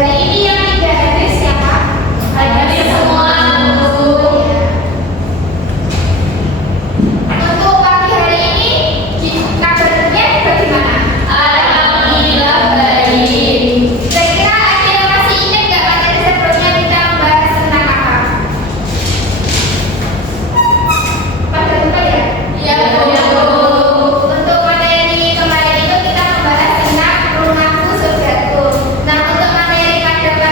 Hari ini yang tidak hadir siapa? Hadir semua, Bu. Untuk pagi hari ini, kabarnya bagaimana? Alhamdulillah baik. Kira-kira Akila masih ingat nggak materi sebelumnya kita membahas tentang apa? Pada lupa ya? Iya, Bu. Untuk materi kemarin itu kita membahas tentang rumahku surgaku. Nah, untuk materi pada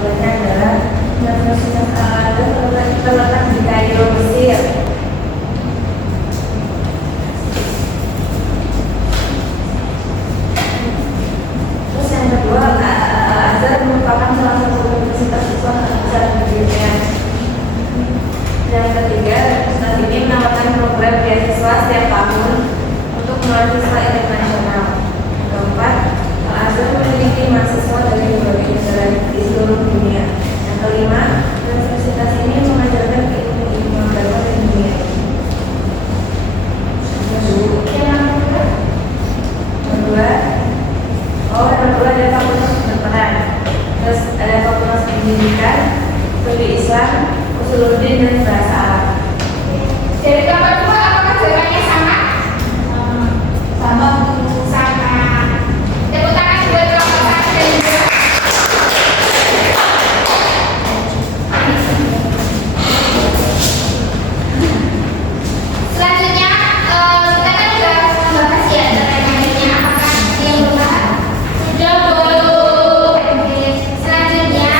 Contohnya adalah Universitas Al-Azhar terletak di Kairo, Mesir. Terus yang kedua, Al-Azhar merupakan salah satu universitas Islam terbesar di dunia. Yang ketiga, universitas ini menawarkan program beasiswa setiap tahun untuk mahasiswa internasional. Yang keempat, Al-Azhar memiliki mahasiswa dari berbagai negara di seluruh dunia. Yang kelima, universitas ini mengajarkan ilmu agama dan dunia. Yang kedua ada fakultas kedokteran, terus ada fakultas pendidikan, studi Islam, Usuluddin dan bahasa Arab. Dari kelompok dua apakah jawabannya sama? Sama. Sama. Tepuk tangan buat kelompok satu dan dua. Selanjutnya kita kan sudah membahas ya tentang materinya. Apakah yang belum paham? Sudah belum. Oke. Selanjutnya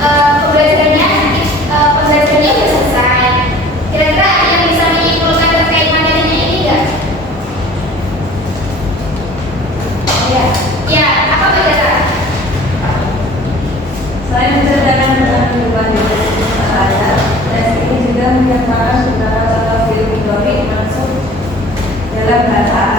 pembelajarannya sudah selesai. Kira-kira ada yang bisa menyimpulkan terkait materinya ini enggak? Ya, Ya, apa beda? selain menceritakan tentang kehidupan di Universitas Al-Azhar, tes ini juga menyampaikan beberapa contoh film Islami masuk dalam bahasa Arab.